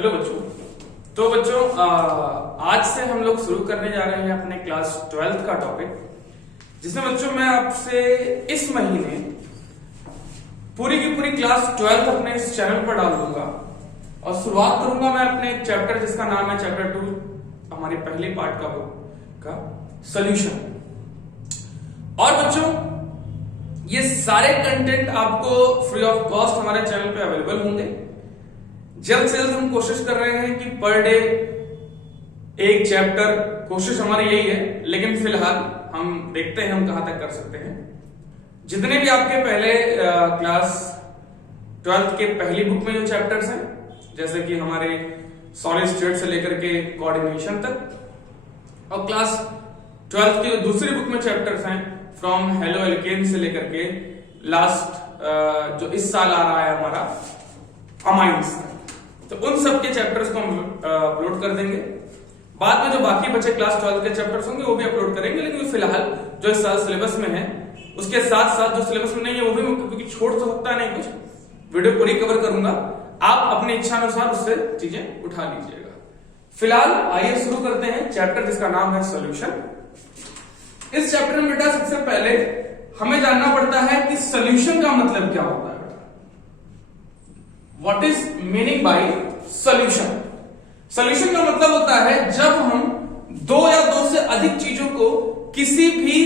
Hello बच्चों। तो बच्चों आज से हम लोग शुरू करने जा रहे हैं अपने क्लास 12th का टॉपिक, जिसमें बच्चों मैं आपसे इस महीने पूरी की पूरी क्लास 12th अपने इस चैनल पर डाल दूंगा और शुरुआत करूंगा मैं अपने चैप्टर जिसका नाम है चैप्टर 2, हमारी पहली पार्ट का बुक का सॉल्यूशन। और बच्चों ये सारे कंटेंट आपको फ्री ऑफ कॉस्ट हमारे चैनल पे अवेलेबल होंगे। जल्द से जल्द हम कोशिश कर रहे हैं कि पर डे एक चैप्टर, कोशिश हमारी यही है, लेकिन फिलहाल हम देखते हैं हम कहां तक कर सकते हैं। जितने भी आपके पहले क्लास 12th के पहली बुक में जो चैप्टर्स हैं, जैसे कि हमारे सॉलिड स्टेट से लेकर के कोऑर्डिनेशन तक, और क्लास 12th की दूसरी बुक में चैप्टर्स हैं फ्रॉम हेलो एल्केन से लेकर के लास्ट जो इस साल आ रहा है हमारा अमाइंस, तो उन सब के चैप्टर्स को हम अपलोड कर देंगे। बाद में जो बाकी बचे क्लास 12 के चैप्टर्स होंगे वो भी अपलोड करेंगे, लेकिन फिलहाल जो इस साल सिलेबस में है उसके साथ साथ जो सिलेबस में नहीं है वो भी, क्योंकि छोड़ तो सकता नहीं, कुछ वीडियो पूरी कवर करूंगा, आप अपनी इच्छा अनुसार उससे चीजें उठा लीजिएगा। फिलहाल आइए शुरू करते हैं चैप्टर जिसका नाम है सॉल्यूशन। इस चैप्टर में बेटा सबसे पहले हमें जानना पड़ता है कि सॉल्यूशन का मतलब क्या होता है। What is meaning bye solution? Solution का मतलब होता है जब हम दो या दो से अधिक चीजों को किसी भी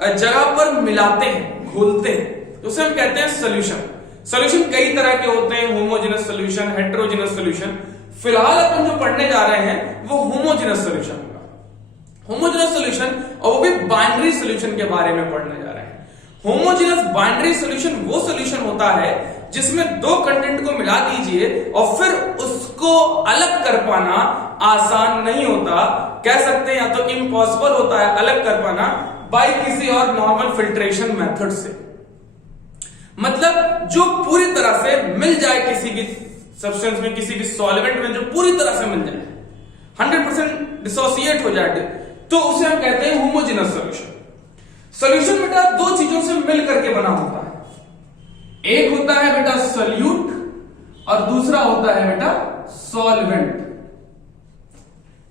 जगह पर मिलाते हैं, घोलते हैं, तो उसे हम कहते हैं सॉल्यूशन। सॉल्यूशन कई तरह के होते हैं, होमोजेनस सॉल्यूशन, हेटेरोजेनस सॉल्यूशन। फिलहाल अपन जो पढ़ने जा रहे हैं वो होमोजेनस सॉल्यूशन होगा। होमोजेनस सॉल्यूशन, और वो भी बाइनरी सॉल्यूशन के बारे में पढ़ने जा रहे हैं। होमोजेनस बाइनरी सॉल्यूशन वो सॉल्यूशन होता है जिसमें दो कंटेंट को मिला दीजिए और फिर उसको अलग कर पाना आसान नहीं होता, कह सकते हैं या तो इम्पॉसिबल होता है अलग कर पाना बाय किसी और नॉर्मल फिल्ट्रेशन मेथड से। मतलब जो पूरी तरह से मिल जाए किसी भी सब्सटेंस में, किसी भी सॉल्वेंट में, जो पूरी तरह से मिल जाए, 100% डिसोसिएट हो जाए, तो उसे हम कहते हैं होमोजेनस सॉल्यूशन। सॉल्यूशन बेटा दो चीजों से मिल करके बना होता है। एक होता है बेटा सॉल्यूट और दूसरा होता है बेटा सॉल्वेंट।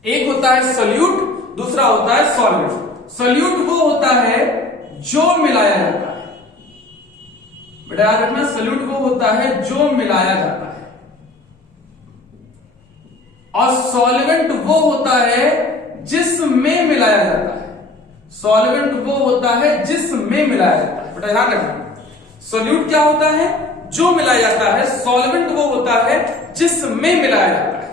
एक होता है सॉल्यूट, दूसरा होता है सॉल्वेंट। सॉल्यूट वो होता है जो मिलाया जाता है, बेटा याद रखना, सॉल्यूट वो होता है जो मिलाया जाता है, और सॉल्वेंट वो होता है जिसमें मिलाया जाता है। सॉल्वेंट वो होता है जिसमें मिलाया जाता है। बेटा ध्यान रखना, सॉल्यूट क्या होता है? जो मिलाया जाता है। सॉल्वेंट वो होता है जिसमें मिलाया जाता है।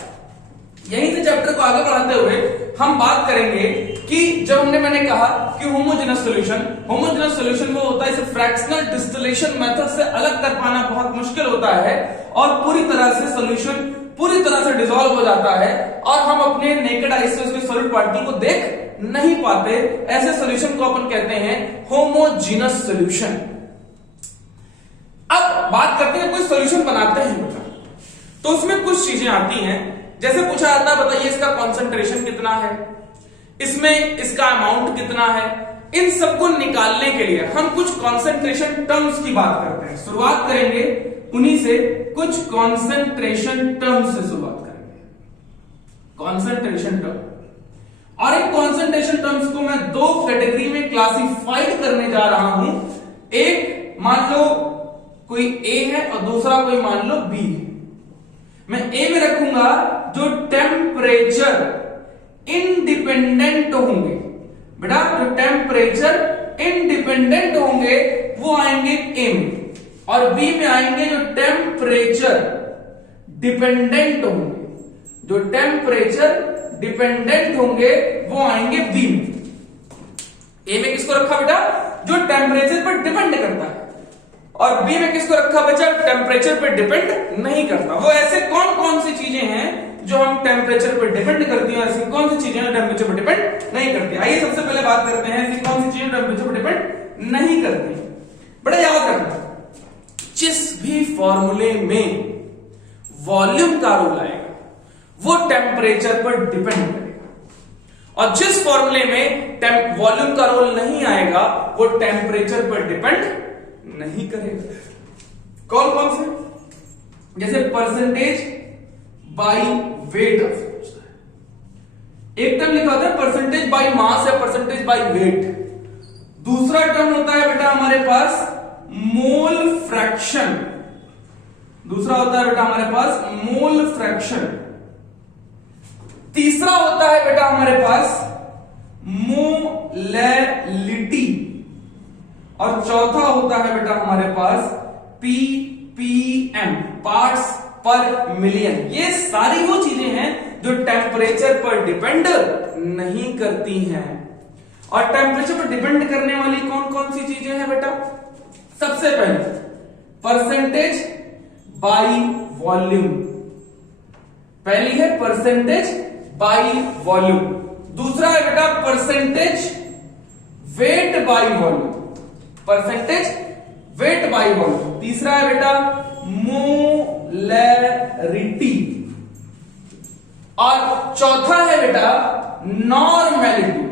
यहीं से चैप्टर को आगे बढ़ाते हुए हम बात करेंगे कि जब मैंने कहा कि होमोजेनस सॉल्यूशन वो होता है, इसे फ्रैक्शनल डिस्टिलेशन मेथड से अलग कर पाना बहुत मुश्किल होता है और पूरी तरह से सॉल्यूशन पूरी तरह से डिसॉल्व हो जाता है और हम अपने नेकेड आई से उसके सॉलिड पार्टिकल को देख नहीं पाते। ऐसे सॉल्यूशन को अपन कहते हैं होमोजेनस सॉल्यूशन। अब बात करते हैं, कोई सॉल्यूशन बनाते हैं बेटा, तो उसमें कुछ चीजें आती हैं। जैसे पूछा जाता है बताइए इसका कॉन्सेंट्रेशन कितना है, इसमें इसका अमाउंट कितना है। इन सबको निकालने के लिए हम कुछ कॉन्सेंट्रेशन टर्म्स की बात करते हैं। शुरुआत करेंगे उन्हीं से, कुछ कॉन्सेंट्रेशन टर्म्स से शुरुआत करेंगे। कॉन्सेंट्रेशन टर्म, और इन कॉन्सेंट्रेशन टर्म्स को मैं दो कैटेगरी में क्लासिफाइड करने जा रहा हूं। एक मान लो कोई ए है और दूसरा कोई मान लो बी है। मैं ए में रखूंगा जो टेम्परेचर इंडिपेंडेंट होंगे, बेटा जो टेम्परेचर इंडिपेंडेंट होंगे वो आएंगे ए में, और बी में आएंगे जो टेम्परेचर डिपेंडेंट होंगे। जो टेम्परेचर डिपेंडेंट होंगे वो आएंगे बी में। ए में किसको रखा बेटा? जो टेम्परेचर पर डिपेंड करता है, और बी में किसको रखा बच्चा? टेम्परेचर पर डिपेंड नहीं करता। वो ऐसे कौन कौन सी चीजें हैं जो हम टेम्परेचर पर डिपेंड करती हैं, ऐसी कौन सी चीजें टेम्परेचर पर डिपेंड नहीं करती? आइए सबसे पहले बात करते हैं ऐसी कौन सी चीजें टेम्परेचर पर डिपेंड नहीं करती। बड़ा याद रखना, जिस भी फॉर्मूले में वॉल्यूम का रोल आएगा वो टेम्परेचर पर डिपेंड करेगा, और जिस फॉर्मूले में वॉल्यूम का रोल नहीं आएगा वो टेम्परेचर पर डिपेंड नहीं करेगा। कौन कौन से? जैसे परसेंटेज बाई वेट आपसे पूछता है। एक टर्म लिखा होता है परसेंटेज बाई मास या परसेंटेज बाई वेट। दूसरा टर्म होता है बेटा हमारे पास मोल फ्रैक्शन। दूसरा होता है बेटा हमारे पास मोल फ्रैक्शन। तीसरा होता है बेटा हमारे पास मोलैलिटी। और चौथा होता है बेटा हमारे पास पीपीएम, पार्ट्स पर मिलियन। ये सारी वो चीजें हैं जो टेम्परेचर पर डिपेंड नहीं करती हैं। और टेम्परेचर पर डिपेंड करने वाली कौन कौन सी चीजें हैं बेटा? सबसे पहले परसेंटेज बाई वॉल्यूम। पहली है परसेंटेज बाई वॉल्यूम। दूसरा है बेटा percentage weight by volume. Percentage weight by volume. तीसरा है बेटा मोलैरिटी। और चौथा है बेटा नॉर्मेलिटी।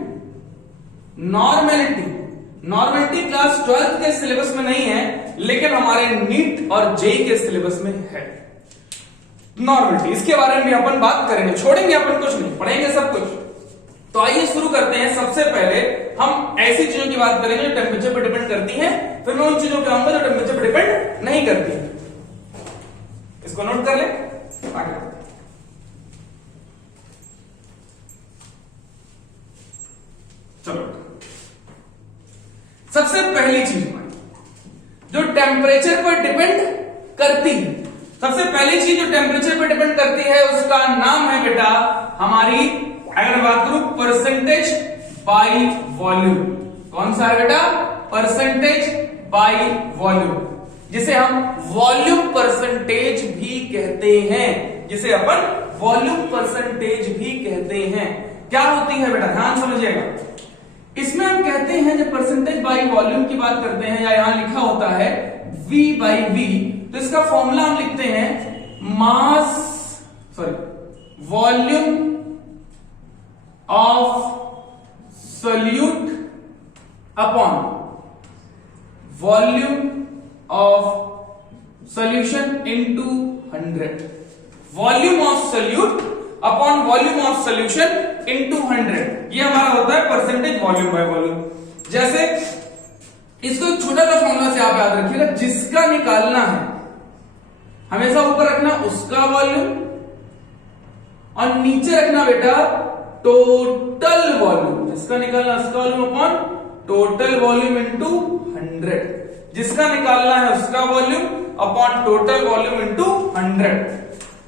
नॉर्मेलिटी क्लास 12 के सिलेबस में नहीं है, लेकिन हमारे नीट और जेई के सिलेबस में है नॉर्मेलिटी। इसके बारे में भी अपन बात करेंगे, छोड़ेंगे अपन कुछ नहीं, पढ़ेंगे सब कुछ। तो आइए शुरू करते हैं। सबसे पहले हम ऐसी चीजों की बात करेंगे जो टेम्परेचर पर डिपेंड करती हैं, फिर मैं उन चीजों पे आऊंगा जो टेम्परेचर पर डिपेंड नहीं करती हैं। इसको नोट कर ले, आगे चलो। सबसे पहली चीज जो टेम्परेचर पर डिपेंड करती है, सबसे पहली चीज जो टेम्परेचर पर डिपेंड करती है उसका नाम है बेटा हमारी, अगर बात करूं परसेंटेज बाई वॉल्यूम। कौन सा है बेटा? परसेंटेज बाई वॉल्यूम, जिसे हम वॉल्यूम परसेंटेज भी कहते हैं। जिसे अपन वॉल्यूम परसेंटेज भी कहते हैं। क्या होती है बेटा? ध्यान समझिएगा। इसमें हम कहते हैं जब परसेंटेज बाई वॉल्यूम की बात करते हैं, या यहां लिखा होता है V बाई V, तो इसका फॉर्मूला हम लिखते हैं volume of solute upon volume of solution into 100। Volume of solute upon volume of solution into 100, ये हमारा होता है परसेंटेज वॉल्यूम बाय वॉल्यूम। जैसे इसको एक छोटा सा फॉर्मूला से आप याद रखिएगा, जिसका निकालना है हमेशा ऊपर रखना उसका वॉल्यूम और नीचे रखना बेटा टोटल वॉल्यूम। जिसका निकालना उसका volume upon total volume into 100। जिसका निकालना है उसका volume upon total volume into 100।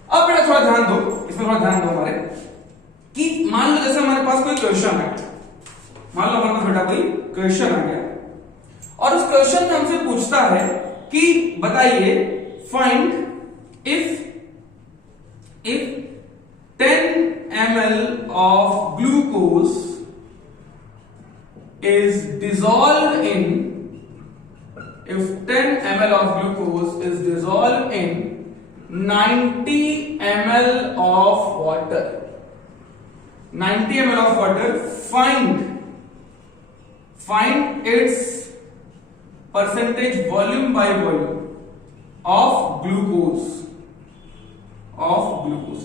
अब बेटा थोड़ा ध्यान दो, इसमें थोड़ा ध्यान दो हमारे, कि मान लो जैसे हमारे पास कोई क्वेश्चन है, मान लो हमारे पास बेटा कोई क्वेश्चन आ गया और उस क्वेश्चन में हमसे पूछता है कि बताइए find if 10 ml of glucose is dissolved in 90 ml of water. 90 ml of water, find its percentage volume by volume of glucose.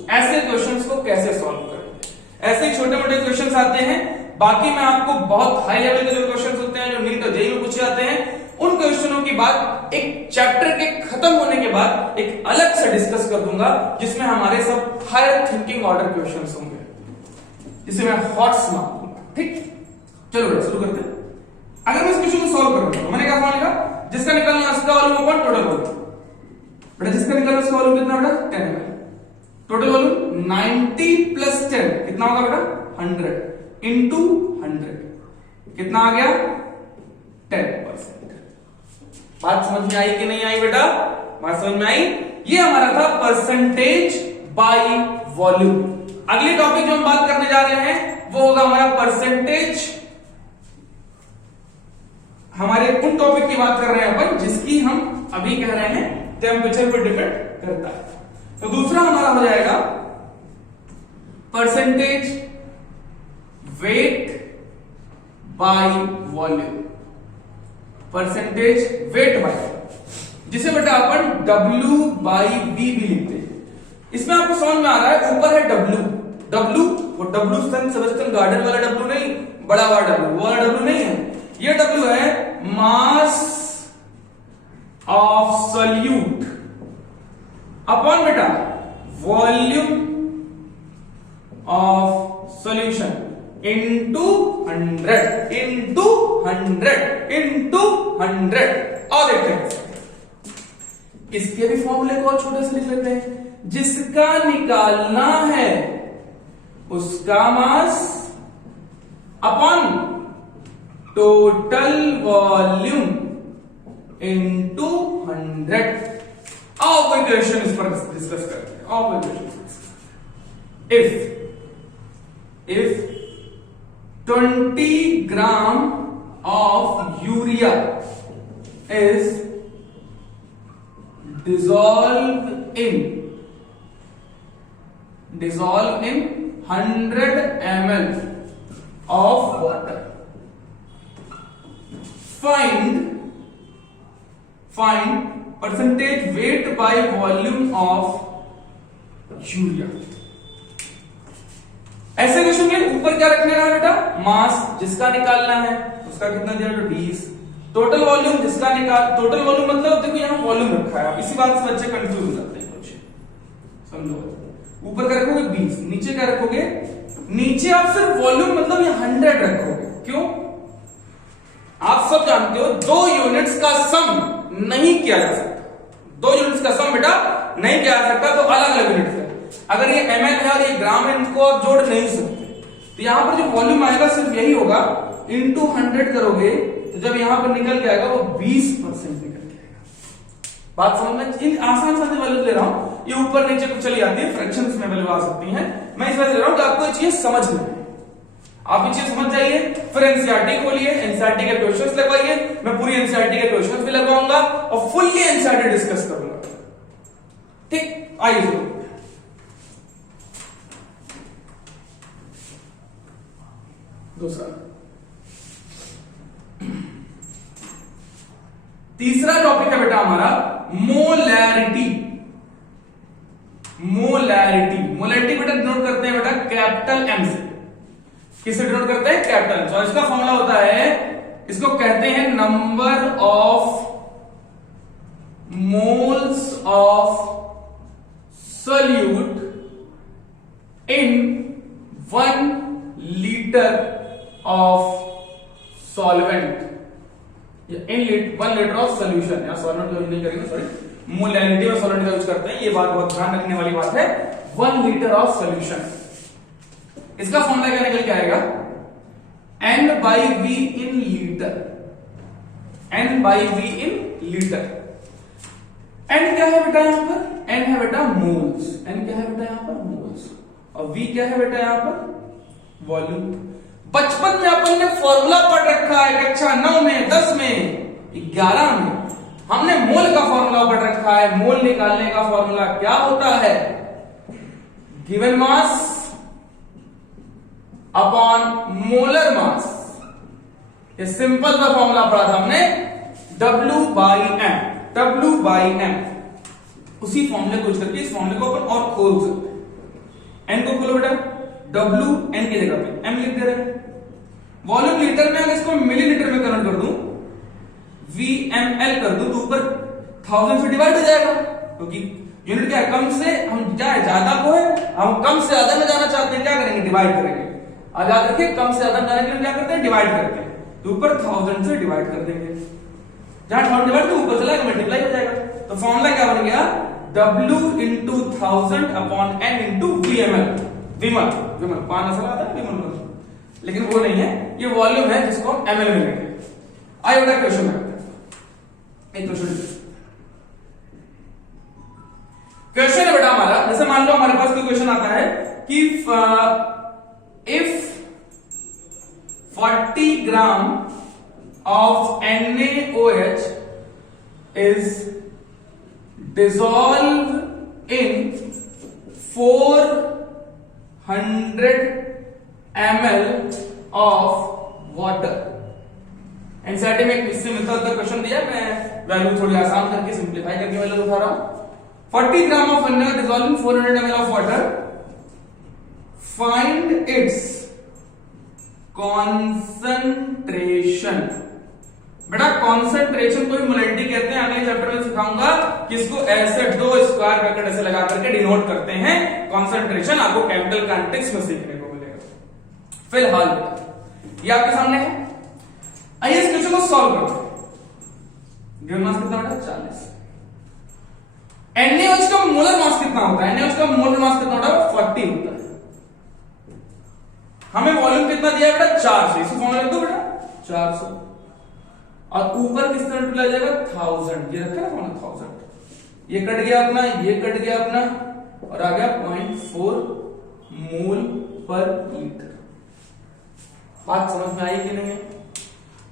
ऐसे क्वेश्चंस को कैसे सॉल्व करें? ऐसे छोटे मोटे क्वेश्चंस आते हैं, बाकी मैं आपको बहुत हाई लेवल के जो क्वेश्चंस होते हैं जो नीट और जेईई में पूछे जाते हैं, उन क्वेश्चनों की बात एक चैप्टर के खत्म होने के बाद एक अलग से डिस्कस कर दूंगा, जिसमें हमारे सब हायर थिंकिंग ऑर्डर क्वेश्चंस होंगे, जिसे मैं हॉट्स मार्क दूंगा। ठीक, चलो शुरू करते हैं। अगर मैं इस क्वेश्चन को सॉल्व करूंगा तो मैंने क्या फॉर्मूला लिखा? जिसका निकालना उसका वॉल्यूम अपॉन टोटल वॉल्यूम। बेटा जिसका निकालना उसका वॉल्यूम कितना बेटा? 10 ml। टोटल वॉल्यूम 90 प्लस 10 कितना होगा बेटा? 100 इंटू 100 कितना आ गया? 10%। बात समझ में आई कि नहीं आई बेटा? बात समझ में आई? ये हमारा था परसेंटेज बाय वॉल्यूम। अगले टॉपिक जो हम बात करने जा रहे हैं वो होगा हमारा परसेंटेज। हमारे उन टॉपिक की बात कर रहे हैं अपन जिसकी हम अभी कह रहे हैं टेम्परेचर पर डिपेंड करता है। तो दूसरा हमारा हो जाएगा percentage weight by volume. Percentage weight by, जिसे बेटा अपन W बाई V भी लिखते हैं। इसमें आपको समझ में आ रहा है, ऊपर है W, W वो W सेबेस्टियन गार्डन वाला W नहीं, बड़ा वाला W, वो वाला W नहीं है, ये W है मास ऑफ सॉल्यूट अपॉन बेटा volume of solution into 100 into 100 into 100। और देखते हैं इसके भी फॉर्मूले को और छोटे से लिख लेते हैं। जिसका निकालना है उसका mass upon total volume into 100। आओ कोई क्वेश्चन इस पर डिस्कस करते हैं। आओ कोई question, if 20 gram of urea is dissolved in 100 ml of water, find percentage weight by volume of urea। ऐसे क्वेश्चन में ऊपर क्या रखने का बेटा, मास जिसका निकालना है उसका कितना दिया तो 20, टोटल वॉल्यूम जिसका टोटल वॉल्यूम मतलब देखो यहां वॉल्यूम रखा है, इसी बात से बच्चे कंफ्यूज हो जाते हैं कुछ, समझो। ऊपर क्या रखोगे 20, नीचे क्या रखोगे, नीचे आप सिर्फ वॉल्यूम मतलब ये 100 रखोगे। क्यों? आप सब जानते हो 2 यूनिट्स का सम नहीं किया जा सकता, 2 यूनिट्स का सम बेटा नहीं किया जा सकता, तो अलग अलग यूनिट्स है। अगर ये ml है और ये ग्राम है, इनको आप जोड़ नहीं सकते, तो यहां पर जो वॉल्यूम आएगा सिर्फ यही होगा, इनटू 100 करोगे तो जब यहां पर निकल के आएगा वो 20% निकल के आएगा। बात समझ में? इन आसान सा वैल्यू ले रहा हूं, ये ऊपर नीचे कुछ चली आती है, फ्रैक्शंस में वैल्यू आ सकती हैं, मैं इस वजह से ले रहा हूं कि आपको ये चीज समझ में आए। आप ये चीज समझ जाइए, फिर एनसीईआरटी खोलिए, एनसीईआरटी के क्वेश्चंस लगवाइए, मैं पूरी एनसीईआरटी के क्वेश्चंस भी लगवाऊंगा और फुल्ली एनसीईआरटी डिस्कस करूंगा। ठीक, आइए दूसरा, तीसरा टॉपिक है बेटा हमारा मोलैरिटी। मोलैरिटी बेटा डिनोट करते हैं बेटा कैपिटल एम से। किससे डिनोट करते हैं? कैपिटल। तो इसका फॉर्मूला होता है, इसको कहते हैं number of moles of solute in 1 litre of solvent, in 1 litre of solution, या सॉल्वेंट यूज नहीं करेंगे, सॉरी, मोलैरिटी और सॉल्वेंट का यूज करते हैं, ये बात बहुत ध्यान रखने वाली बात है। 1 लीटर ऑफ सोल्यूशन, इसका फॉर्मूला क्या निकल के आएगा, N/V in litre, N/V in litre. N क्या है बेटा यहां पर? N है बेटा मोल्स, N क्या है बेटा यहां पर? मोल्स, और V क्या है बेटा यहां पर? वॉल्यूम। बचपन में अपन ने फॉर्मूला पढ़ रखा है, कक्षा 9 में, 10 में, 11 में हमने मोल का फॉर्मूला पढ़ रखा है। मोल निकालने का फॉर्मूला क्या होता है? Given mass upon molar mass. ये सिंपल सा फॉर्मूला पढ़ा था हमने, W/M। उसी फॉर्मूले को यूज करके इस फॉर्मूले को अपन और खोल सकते हैं। N को खोलो बेटा, W N की जगह पे M लिख दे रहे हैं। वॉल्यूम लीटर में अगर इसको मिलीलीटर में कन्वर्ट कर दूं, VML कर दूं, तो ऊपर 1000 से डिवाइड हो जाएगा, क्योंकि यूनिट क्या है, कम से हम चाहे ज्यादा को है, हम कम से ज्यादा में जाना चाहते हैं, क्या करेंगे? डिवाइड करेंगे। अब याद रखिए, कम से ज्यादा जाने के लिए क्या करते हैं? डिवाइड करते हैं, तो ऊपर 1000 से डिवाइड कर देंगे, जहां 1000 डिवाइड तो ऊपर चला मल्टीप्लाई हो जाएगा। तो फॉर्मूला क्या बन गया? W into 1000 upon N into VML। विमल, पान असर आता है विमल, लेकिन वो नहीं है, ये वॉल्यूम है जिसको हम ml में लेंगे। आइए बेटा क्वेश्चन में एक क्वेश्चन है बेटा हमारा, जैसे मान लो हमारे पास कोई क्वेश्चन आता है कि if 40 gram of NaOH is dissolved in 400 ml of water। NCERT में इससे मिलता जुलता क्वेश्चन दिया, मैं वैल्यू थोड़ी आसान करके सिंप्लीफाई करके वैल्यू उठा रहा हूं। 40 gram of vinegar dissolved in 400 ml of water. Find its concentration. बेटा कॉन्सेंट्रेशन को भी मोलैरिटी कहते हैं, अगले चैप्टर में सिखाऊंगा कि इसको ऐसे दो स्क्वायर ब्रैकेट ऐसे लगा करके डिनोट करते हैं कॉन्सेंट्रेशन, आपको केमिकल काइनेटिक्स में सीखने को मिलेगा। फिलहाल ये आपके सामने है, आइए इस क्वेश्चन को सॉल्व करते हैं। गिवन मास कितना होता है 40। NaOH का मोलर मास कितना होता है? NaOH का मोलर मास कितना होता है? 40 होता है। हमें वॉल्यूम कितना दिया है बेटा? 400। इसी फॉर्मूला लिख दो बेटा 400, और ऊपर किस तरह टूला जाएगा 1000, ये रखा ना फॉर्मूला 1000। ये कट गया अपना, ये कट गया अपना, और आ गया 0.4 मोल पर लीटर। बात समझ में आई कि नहीं है?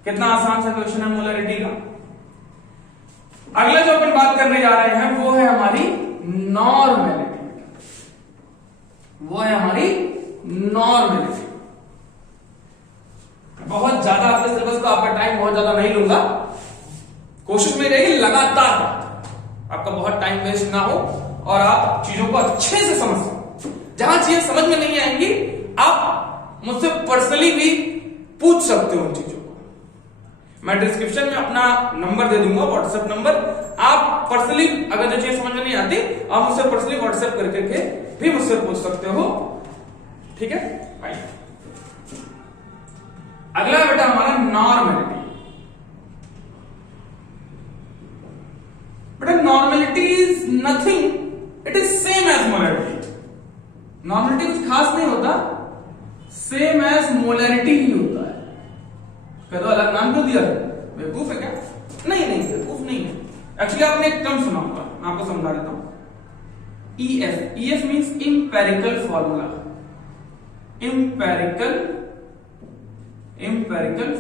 कितना आसान सा क्वेश्चन है मोलरिटी का। अगला जो अपन बात करने जा रहे हैं वो है हमारी नॉर्मेलिटी। वो है हमारी नॉर्मेलिटी। बहुत ज्यादा आपके सिलेबस को आपका टाइम बहुत ज्यादा नहीं लूंगा, कोशिश में रहेगी लगातार आपका बहुत टाइम वेस्ट ना हो और आप चीजों को अच्छे से समझ सको। जहां चीजें समझ में नहीं आएंगी आप मुझसे पर्सनली भी पूछ सकते हो उन चीजों को। मैं डिस्क्रिप्शन में अपना नंबर दे दूंगा, व्हाट्सएप नंबर। आप पर्सनली अगर जो चीज समझ में नहीं आती आप मुझसे पर्सनली व्हाट्सएप करके भी मुझसे पूछ सकते हो, ठीक है। आइए अगला बेटा हमारा नॉर्मेलिटी। बेटा normality is nothing, it is same as molarity. Normality कुछ खास नहीं होता, सेम एज मोलैरिटी ही होता है। कह दो अलग नाम क्यों दिया? बेवकूफ है क्या? नहीं नहीं बेवकूफ नहीं है। एक्चुअली आपने एक टर्म सुना होगा, मैं आपको समझा देता हूं। EF, EF means empirical formula. Empirical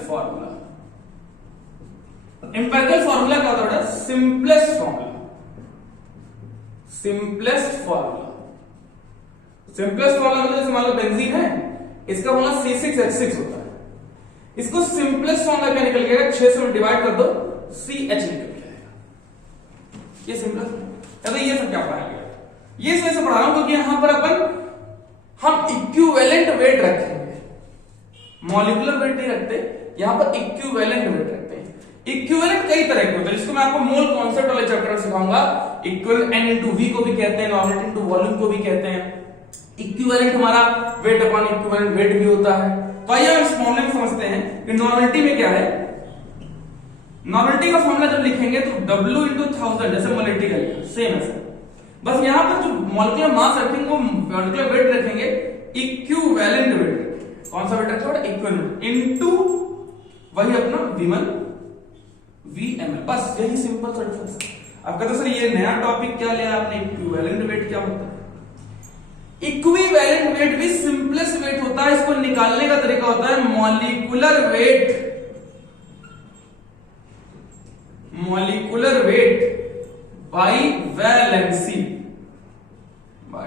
formula. Empirical formula क्या होता है? Simplest formula. सिंपलेस्ट फॉर्मूला मतलब जैसे मान लो बेंजीन है, इसका फॉर्मूला C6H6 होता है। इसको सिंपलेस्ट फॉर्मूला क्या निकल गया? 6 से डिवाइड कर दो, CH निकल गया। ये सिंपलेस्ट है। तो ये सब क्या पढ़ाया गया? ये इसलिए से पढ़ा रहा हूं क्योंकि यहां पर हम इक्विवेलेंट वेट रखेंगे, मॉलिक्यूलर वेट नहीं रखते, यहां पर इक्विवेलेंट वेट रखते हैं। इक्विवेलेंट कई तरह के होते हैं जिसको मैं आपको मोल कॉन्सेप्ट वाले चैप्टर में सिखाऊंगा। इक्वल N into V को भी कहते हैं, नॉर्मेलिटी इनटू वॉल्यूम को भी कहते हैं। इक्विवेलेंट हमारा वेट अपॉन इक्विवेलेंट वेट भी होता है। तो आइए हम इस फॉर्मूले में समझते हैं कि नॉर्मेलिटी में क्या है। नॉर्मेलिटी का फॉर्मूला जब लिखेंगे तो W into 1000 जैसे मोलैरिटी का लिखा, सेम है। बस यहां पर जो मॉलिक्यूलर मास रखेंगे वो मॉलिक्यूलर वेट रखेंगे, इक्विवेलेंट वेट। कौन सा वेट रखा? इक्विवेलेंट इनटू वही अपना V1 VML। बस यही सिंपल सा डिफरेंस है। अब कहते सर ये नया टॉपिक क्या लिया आपने? इक्विवेलेंट वेट क्या होता है? इक्विवेलेंट वेट भी सिंपलेस्ट वेट होता है। इसको निकालने का तरीका होता है molecular weight by valency,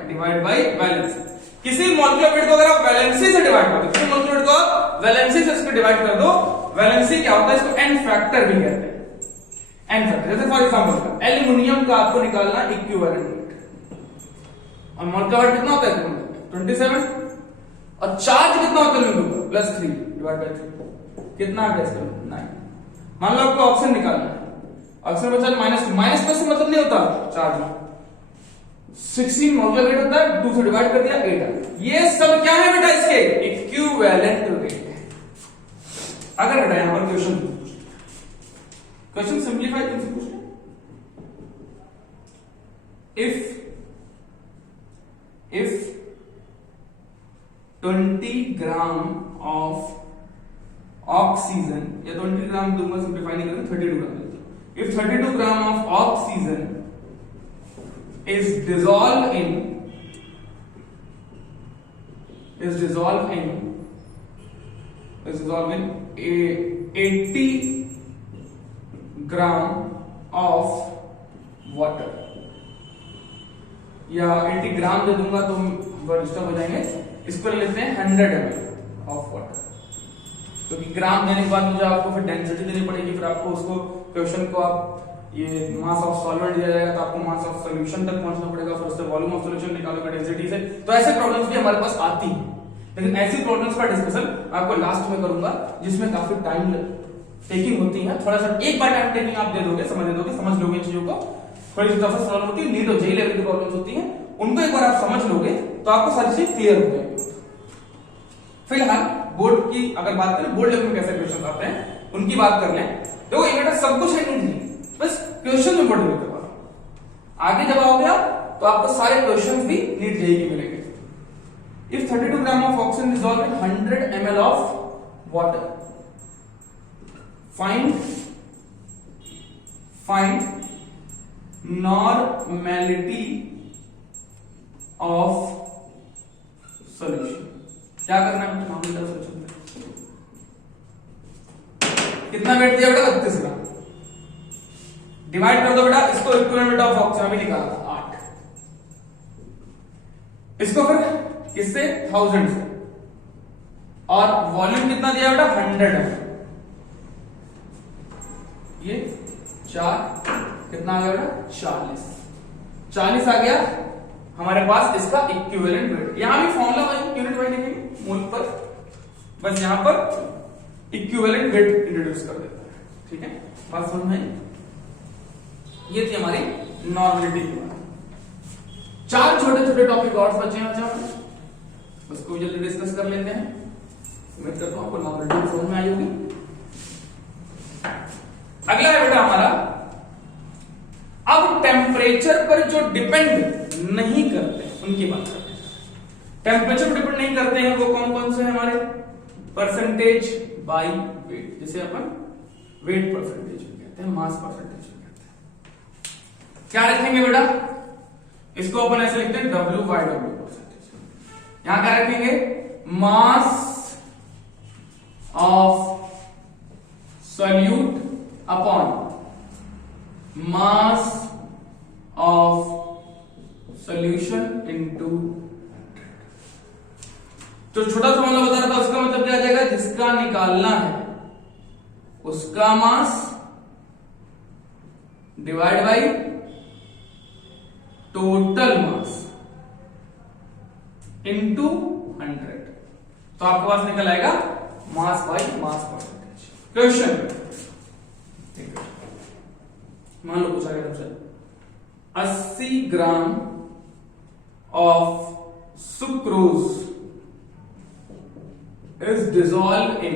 divide by valency. किसी मॉलिक्यूलर वेट को अगर आप वैलेंसी से डिवाइड कर दो, किसी मॉलिक्यूलर वेट को वैलेंसी से इसको डिवाइड कर दो, वैलेंसी क्या होता है? इसको एन फैक्टर भी कहते हैं। एन फैक्टर जैसे फॉर एग्जांपल एल्युमिनियम का आपको निकालना इक्विवेलेंट वेट, और मॉलिक्यूलर वेट कितना होता है? 27। और चार्ज कितना होता है एल्युमिनियम का? +3 डिवाइड बाई 3 कितना आ गया इसका? 9। मान लो आपको ऑप्शन निकालना है, ऑप्शन में चार्ज -2 से मतलब नहीं होता चार्ज में 16 मॉलिक्यूलर वेट होता है, 2 से डिवाइड कर दिया 8 आ गया। ये सब क्या है बेटा? इसके इक्विवेलेंट वेट। अगर बेटा यहां पर क्वेश्चन सिंप्लीफाई करके पूछते हैं, if 20 ग्राम ऑफ ऑक्सीजन, या 20 ग्राम दूंगा, सिंप्लीफाई नहीं करूंगा, 32 ग्राम। If 32 gram of oxygen is dissolved in 80 gram of water, या 80 ग्राम दे दूंगा तो डिस्टर्ब हो जाएंगे, इसको ले लेते हैं 100 ml ऑफ वाटर, क्योंकि ग्राम देने के बाद मुझे आपको फिर डेंसिटी देनी पड़ेगी, फिर आपको उसको क्वेश्चन को आप ये मास ऑफ सॉल्वेंट दिया जाएगा तो आपको मास ऑफ सॉल्यूशन तक पहुंचना पड़ेगा, फिर उससे वॉल्यूम ऑफ सॉल्यूशन निकालोगे डेंसिटी से। तो ऐसे प्रॉब्लम्स भी हमारे पास आती हैं, लेकिन ऐसी प्रॉब्लम्स का डिस्कशन आपको लास्ट में करूंगा, जिसमें काफी टाइम टेकिंग होती है। थोड़ा सा एक बार टाइम टेकिंग आप दे दोगे, समझ लोगे चीजों को, थोड़ी सी टफ प्रॉब्लम होती है, नीट और जेई लेवल की प्रॉब्लम्स होती हैं, उनको एक बार आप समझ लोगे तो आपको सारी चीज क्लियर हो जाएगी। फिलहाल बोर्ड की अगर बात करें, बोर्ड लेवल में कैसे क्वेश्चन आते हैं उनकी बात कर लें। देखो ये बेटा सब कुछ है नहीं, बस क्वेश्चन में बोर्ड लेवल करवा, आगे जब आओगे आप तो आपको सारे क्वेश्चन भी नीट जेई के मिलेंगे। If 32 gram of oxygen dissolved in 100 ml of water, find normality of solution। क्या करना है नॉर्मलिटी ऑफ सॉल्यूशन में? कितना वेट दिया बेटा? 32 ग्राम। डिवाइड कर दो बेटा, इसको इक्विवेलेंट वेट ऑफ ऑक्सीजन भी निकाला 8, इसको फिर किससे? 1000 से, और वॉल्यूम कितना दिया बेटा? 100 है। ये 4 कितना आ गया बेटा? 40 आ गया हमारे पास इसका इक्विवेलेंट वेट। यहां भी फॉर्मूला वाइज यूनिट वाइज लिखेंगे मोल पर, बस यहां पर इक्विवेलेंट वेट इंट्रोड्यूस कर देता है। ठीक है, बात समझ में? ये थी हमारी नॉर्मलिटी की बात। 4 छोटे छोटे टॉपिक और बचे हैं बच्चों, उसको जल्दी डिस्कस कर लेते हैं। उम्मीद करता हूं आपको नॉर्मलिटी समझ में आई होगी। अगला है बेटा हमारा, अब टेम्परेचर पर जो डिपेंड नहीं करते उनकी बात करते हैं। टेम्परेचर पर डिपेंड नहीं करते हैं वो कौन कौन से हैं हमारे? परसेंटेज बाय वेट, जिसे अपन वेट परसेंटेज कहते हैं, मास परसेंटेज कहते हैं। क्या रखेंगे बेटा? इसको अपन ऐसे लिखते हैं W/W परसेंटेज। यहां क्या रखेंगे? Mass of solute upon mass of solution into. तो छोटा सा मामला बता रहा था, उसका मतलब क्या आ जाएगा? जिसका निकालना है उसका mass divide by total mass into 100। तो आपके पास निकल आएगा mass by mass percentage. Question मान लो पूछा गया तुमसे 80 gram of sucrose is dissolved in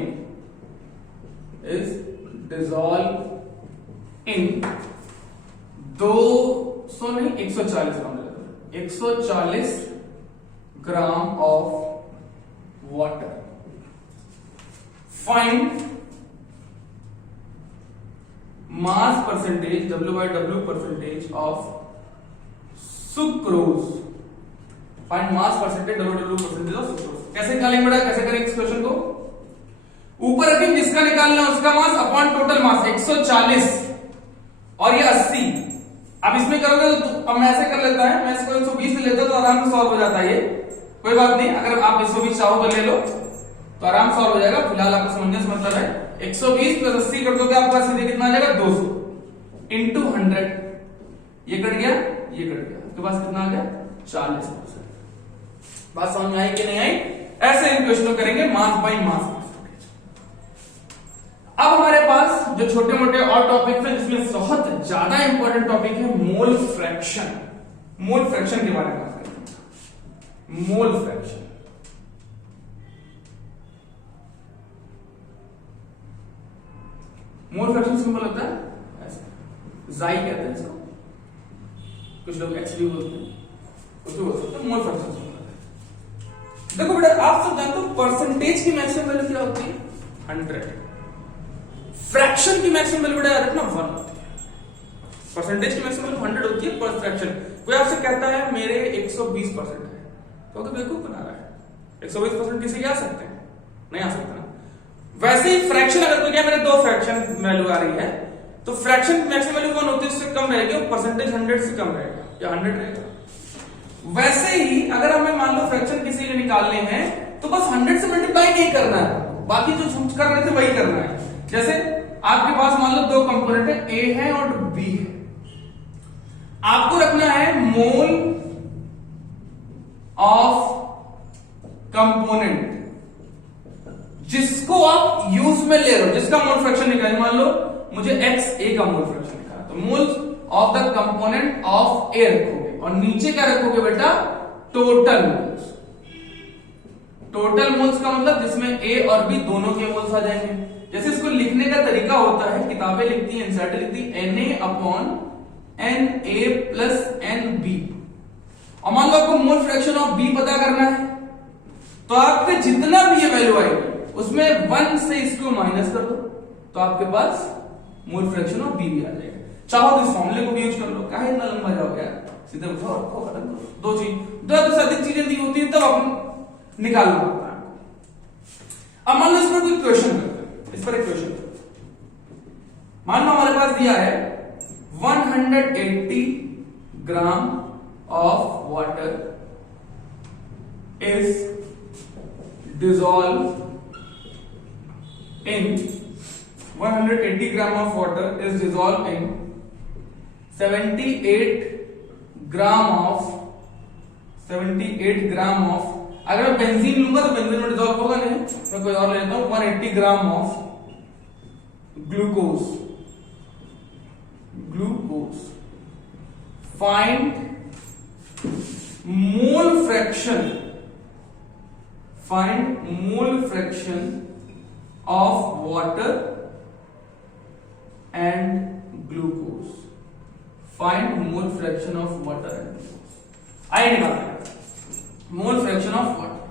200 नहीं 140 ग्राम, 140 gram of water. Find mass percentage W/W percentage of sucrose. Find mass percentage W/W percentage of sucrose. कैसे निकालेंगे बेटा? कैसे करेंगे इस क्वेश्चन को? ऊपर रखेंगे जिसका निकालना है उसका मास अपॉन टोटल मास 140 और ये 80। अब इसमें करोगे तो अब मैं ऐसे कर लेता है, मैं इसको 120 ले लेता हूं तो आराम से सॉल्व हो जाता है। ये कोई बात नहीं, अगर आप 120 चाहो तो ले लो तो आराम सॉल्व हो जाएगा। फिलहाल आपको समझने से मतलब है 120 प्लस 80 कर दोगे आपका सीधे कितना आ जाएगा? 200 इंटू 100। ये कट गया, ये कट गया, आपके पास कितना आ गया? 40%। बात समझ में आई कि नहीं आई? ऐसे इन क्वेश्चन करेंगे मास बाय मास परसेंटेज। अब हमारे पास जो छोटे मोटे और टॉपिक हैं जिसमें बहुत ज्यादा इंपॉर्टेंट टॉपिक है मोल फ्रैक्शन। मोल फ्रैक्शन के बारे में बात करते हैं। Mole fraction, mole fraction simple होता है ऐसे, जाई कहते हैं इसको, कुछ लोग एक्स भी बोलते हैं, कुछ भी बोल सकते हैं। मोल फ्रैक्शन देखो बेटा, आप सब जानते हो परसेंटेज की मैक्सिमम वैल्यू क्या होती है? 100। फ्रैक्शन की मैक्सिमम वैल्यू बेटा याद रखना 1 होती है। परसेंटेज की मैक्सिमम वैल्यू 100 होती है पर फ्रैक्शन। कोई आपसे कहता है मेरे 120% है तो बेवकूफ बना रहा है। 120% किसी के आ सकते हैं? नहीं आ सकता ना। वैसे ही फ्रैक्शन अगर कोई क्या मेरे 2 फ्रैक्शन वैल्यू आ रही है तो फ्रैक्शन की मैक्सिमम वैल्यू 1 होती है, उससे कम रहेगी और परसेंटेज 100 से कम रहेगा या 100 रहेगा। वैसे ही अगर हमें मान लो फ्रैक्शन किसी ने निकालने हैं तो बस 100 से मल्टीप्लाई नहीं करना है, बाकी जो कर रहे थे वही करना है। जैसे आपके पास मान लो दो कंपोनेंट है, ए है और बी है। आपको रखना है मोल ऑफ कंपोनेंट जिसको आप यूज में ले रहे हो, जिसका मोल फ्रैक्शन निकाले। मान लो मुझे एक्स ए का मोल फ्रैक्शन निकाला, तो moles of the component of A रखोगे और नीचे क्या रखोगे बेटा, टोटल मोल्स। टोटल मोल्स का मतलब जिसमें ए और बी दोनों के मोल्स आ जाएंगे। जैसे इसको लिखने का तरीका होता है, किताबें लिखती है, एनसीईआरटी लिखती है Na upon Na plus NB। और मान लो आपको मोल फ्रैक्शन ऑफ बी पता करना है, तो आपके जितना भी ये वैल्यू आएगी उसमें 1 से इसको माइनस कर दो, तो आपके पास मोल फ्रैक्शन ऑफ बी भी आ जाएगा। चाहो तो इस फॉर्मूले को भी यूज कर लो, काहे इतना लंबा जाओगे यार, सीधे उठाओ रखो खत्म करो। दो से अधिक चीजें दी होती है तब अपन निकालना पड़ता है। अब मान लो इस पर कोई क्वेश्चन करते हैं, इस पर एक क्वेश्चन मान लो हमारे पास दिया है 180 gram of water is dissolved in 180 gram of water is dissolved in 78 gram of अगर मैं बेंजीन लूंगा तो बेंजीन में डिसॉल्व होगा नहीं, मैं कोई और लेता हूं 180 gram of glucose. Find mole fraction of water and glucose. Find mole fraction of water and glucose. आइए निकालते मोल फ्रैक्शन ऑफ वाटर।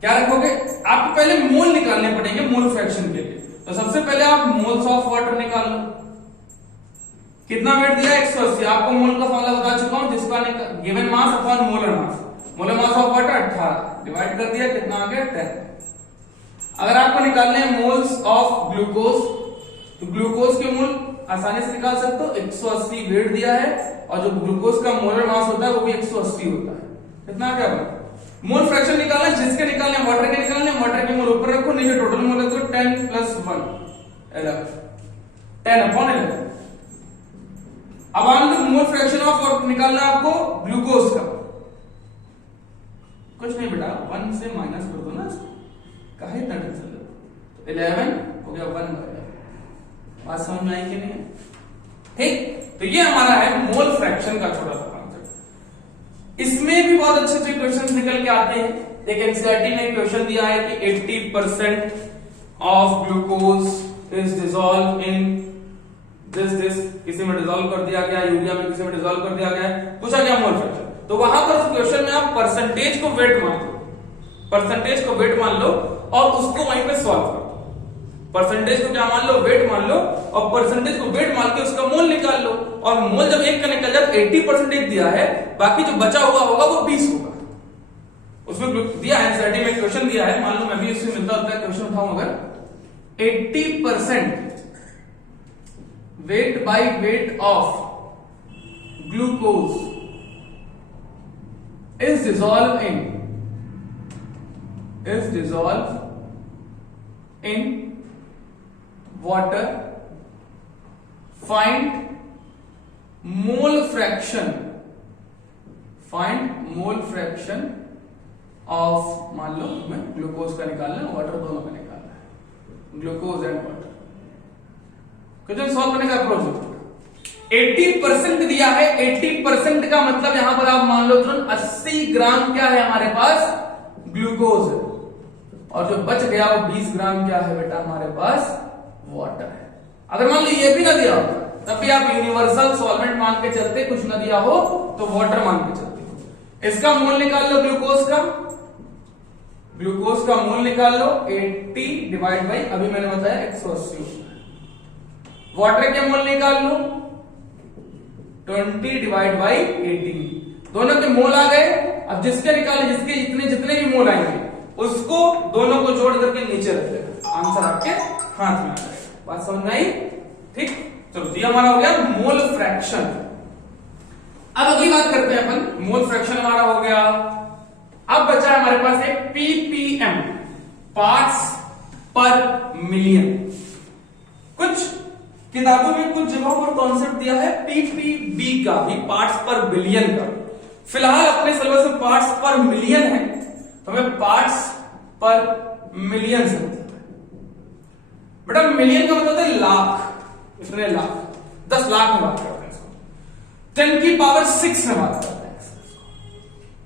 क्या रखोगे, आपको पहले मोल निकालने पड़ेंगे मोल फ्रैक्शन के लिए। तो सबसे पहले आप मोल्स ऑफ वाटर निकाल लो। कितना वेट दिया 180, आपको मोल का फॉर्मूला बता चुका हूं, जिसका given mass upon molar mass. Molar mass of water 18 divide कर दिया, कितना आ गया 10। अगर आपको निकालने हैं मोल्स ऑफ ग्लूकोज, तो ग्लूकोज के मोल आसानी से निकाल सकते हो। 180 वेट दिया है और जो ग्लूकोज का मोलर मास होता है वो भी 180 होता है। कितना क्या बना, मोल फ्रैक्शन निकालना है, जिसके निकालने वाटर के निकालने, वाटर के मोल ऊपर रखो, नीचे टोटल मोल रखो। 10 प्लस 1 11, 10 अपॉन 11। अब हम मोल फ्रैक्शन ऑफ निकालना है आपको ग्लूकोज का। कुछ नहीं बेटा, 1 से माइनस कर दो ना, काहे इतना टेंशन लो। 11 हो गया 1 बात समझ में आई कि नहीं? ठीक, तो ये हमारा है मोल फ्रैक्शन का छोटा सा कॉन्सेप्ट। इसमें भी बहुत अच्छे अच्छे क्वेश्चन निकल के आते हैं। एक एनसीईआरटी ने क्वेश्चन दिया है कि 80% of glucose is dissolve in this, किसी में डिसॉल्व कर दिया गया, यूरिया में किसी में डिसॉल्व कर दिया गया, पूछा गया मोल फ्रैक्शन। तो वहां पर क्वेश्चन में आप परसेंटेज को वेट मान लो, परसेंटेज को वेट मान लो और उसको वहीं पे सॉल्व करो। परसेंटेज को क्या मान लो, वेट मान लो, और परसेंटेज को वेट मान के उसका मोल निकाल लो। और मोल जब एक का निकल जाए तो 80% दिया है, बाकी जो बचा हुआ होगा वो 20 होगा। उसमें दिया है एनसीईआरटी में क्वेश्चन दिया है, मान लो मैं भी उससे मिलता जुलता क्वेश्चन उठाऊं, अगर 80% weight by weight of glucose is dissolved in water, find mole fraction of, मान लो मैं ग्लूकोज का निकालना है, वाटर दोनों का निकालना है, glucose and water. Question solve करने का अप्रोच 80% दिया है। 80% का मतलब यहां पर आप मान लो तुरंत 80 ग्राम क्या है हमारे पास ग्लूकोज है, और जो बच गया वो 20 ग्राम क्या है बेटा हमारे पास वाटर है। अगर मान लो ये भी ना दिया हो तब भी आप यूनिवर्सल सॉल्वेंट मान के चलते, कुछ ना दिया हो तो वाटर मान के चलते हो। इसका मोल निकाल लो, ग्लूकोज का मोल निकाल लो, 80 डिवाइड बाई अभी मैंने बताया 180। वाटर के मोल निकाल लो, 20 डिवाइड बाई 18। दोनों के मोल आ गए। अब जिसके निकाले, जिसके जितने भी मोल आएंगे उसको दोनों को जोड़ करके नीचे रख देना, आंसर आपके हाथ में आ जाएगा। बात समझ में आई? ठीक, चलो ये हमारा हो गया मोल फ्रैक्शन। अब अगली बात करते हैं अपन, मोल फ्रैक्शन हमारा हो गया। अब बचा है हमारे पास एक ppm, पार्ट्स पर मिलियन। कुछ किताबों में कुछ जगहों पर कॉन्सेप्ट दिया है पीपीबी का भी, पार्ट्स पर बिलियन का। फिलहाल अपने सिलेबस में पार्ट्स पर मिलियन है, तो हमें पार्ट्स पर मिलियन से बेटा मिलियन का मतलब है लाख, इतने लाख, 10 लाख में बात करते हैं इसको, 10 की पावर 6 में बात करते हैं।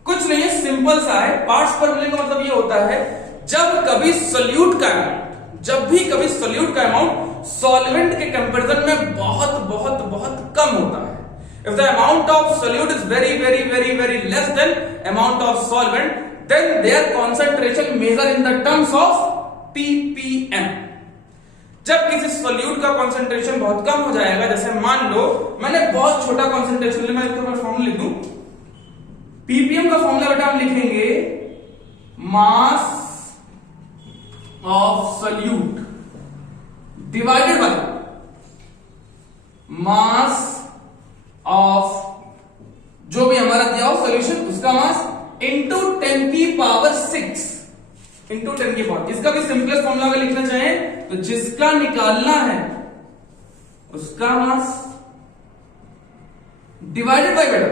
कुछ नहीं है, सिंपल सा है। पार्ट्स पर मिलियन का मतलब ये होता है जब कभी सोल्यूट का अमाउंट, जब भी कभी सोल्यूट का अमाउंट सॉल्वेंट के कंपैरिजन में बहुत बहुत बहुत कम होता है। If the amount of solute is very very very very less than amount of solvent, then their concentration measure in the terms of ppm। जब किसी सोल्यूट का कंसंट्रेशन बहुत कम हो जाएगा, जैसे मान लो मैंने बहुत छोटा कंसंट्रेशन लिया, मैं इसके ऊपर फॉर्मूला लिख दूं। पीपीएम का फॉर्मूला बेटा हम लिखेंगे mass of solute divided by mass of जो भी हमारा दिया हो सॉल्यूशन उसका मास इंटू 10 की पावर 6 इंटू 10 की पावर। इसका भी सिंपलेस्ट फॉर्मूला अगर लिखना चाहें तो जिसका निकालना है उसका मास डिवाइडेड बाय बेटा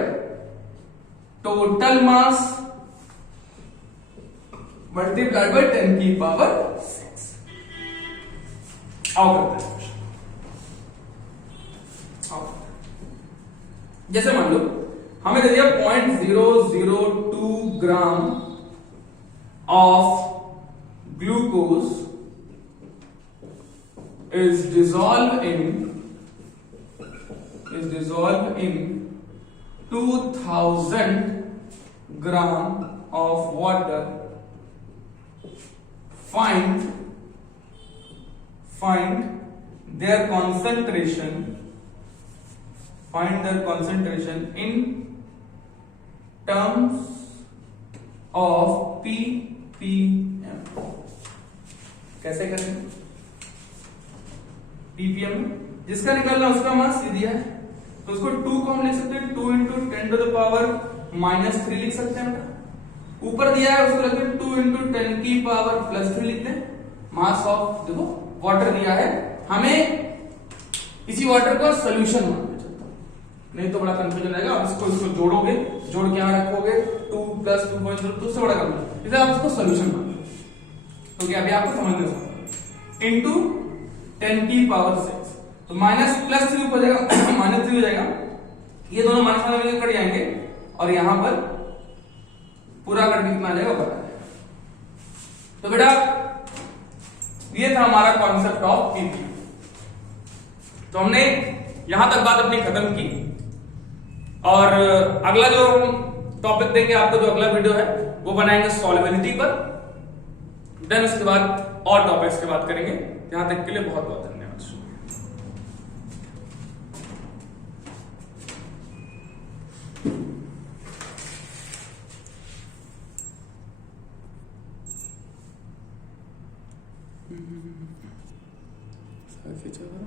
टोटल मास मल्टीप्लाइड बाय 10 की पावर 6। आओ करते हैं। जैसे मान लो हमें दे दिया 0.002 gram of glucose is dissolved in 2000 gram of water. Find their concentration in terms of ppm। कैसे करेंगे? ppm जिसका निकालना उसका मास ये दिया है, तो उसको 2 को हम लिख सकते हैं 2 इंटू 10 टू द पावर -3 लिख सकते हैं बेटा। ऊपर दिया है उसको रखते हैं 2 इंटू 10 की पावर +3 लिखते हैं। मास ऑफ देखो वाटर दिया है, हमें इसी वाटर का सोल्यूशन मानना चाहता हूं, नहीं तो बड़ा कंफ्यूजन आएगा। आप इसको जोड़ोगे, जोड़ के यहां रखोगे 2 + 2.0 तो उससे बड़ा कंफ्यूजन, इसलिए आप इसको सोल्यूशन मानो। तो क्या अभी आपको समझ में इंटू 10 की पावर 6, तो -+3 हो जाएगा, -3 हो जाएगा। ये दोनों माइनस में कट जाएंगे और यहां पर पूरा कट कितना आ जाएगा बता। तो बेटा ये था हमारा कॉन्सेप्ट ऑफ पीपीएम। तो हमने यहां तक बात अपनी खत्म की, और अगला जो टॉपिक देंगे आपको, जो अगला वीडियो है वो बनाएंगे सॉल्युबिलिटी पर। देन उसके बाद और टॉपिक्स की बात करेंगे। यहां तक के लिए बहुत बहुत धन्यवाद। चल रहा